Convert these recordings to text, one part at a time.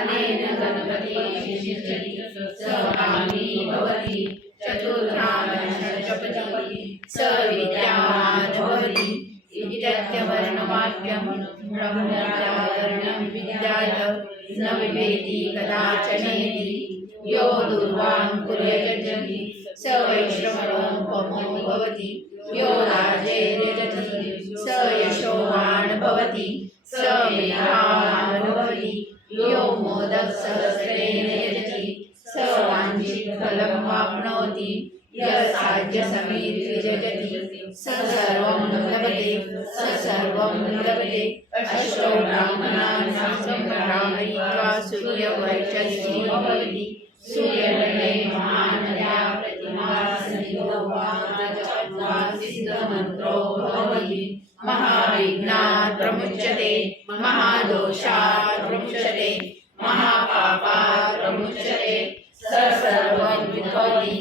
अनेन गणपति स्वामी भवति चतुर्धामश्चपति स विद्यावान् भवति इत्यर्थवर्णवाक्यं ब्रह्मचारिणं विद्याय न विवेति कदाचनेति यो दुर्वान् कुर्यति स वैश्रवणोपमो भवति यो राजेर्यजति स यशोवान् भवति स मेधावान् भवति यो मोदकसहस्रेण यजति स वाञ्छितफलं वाप्नोति यः साध्यसमीर्यजति स सर्वं लभते स सर्वं लभते अष्टौ ब्राह्मणान् सम्प्रापयित्वा सूर्यवर्चस्वी भवति सूर्यग्रहे महानद्या प्रतिमा सन्निधौ वा सिद्धमन्त्रो भवति महाविघ्नात् प्रमुच्यते महादोषात् प्रमुच्यते महापापात् प्रमुच्यते स सर्वं विद्भवति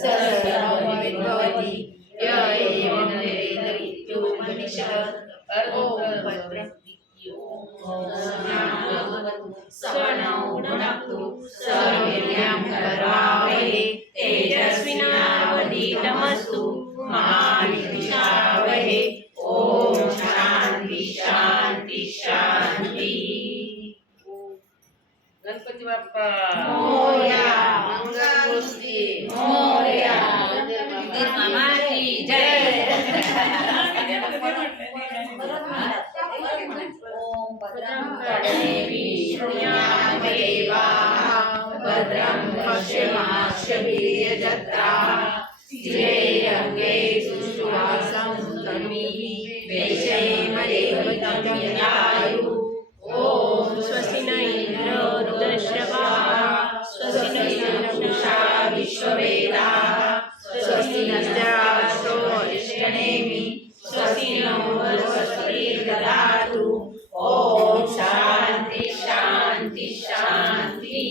स सर्वं विद्भवति य एवं वेद इत्युपनिषत् ॐ भद्रं सवनौ भुनक्तु सर्ववीर्यं करवावहै तेजस्विनावधीतमस्तु मा विद्विषावहै ॐ शांति शांति शांति। गणपती बाप्पा मोरया, मंगलमूर्ती मोरया, मामाची जय। भद्रं कर्णेभिः शृणुयामदेवाः भद्रं पश्येमाक्षभिर्यजत्राः स्थिरैरङ्गै सुष्ठुवासं तनूभिः वैशेमदेवतं यदायुः। ॐ स्वस्ति न इन्द्रो वृद्धश्रवाः स्वस्ति नूषा विश्ववेदाः स्वस्ति नस्तार्क्ष्यो अरिष्टनेमिः स्वस्ति नो बृहस्पतिर्दधातु। ॐ शांति शांति शांति।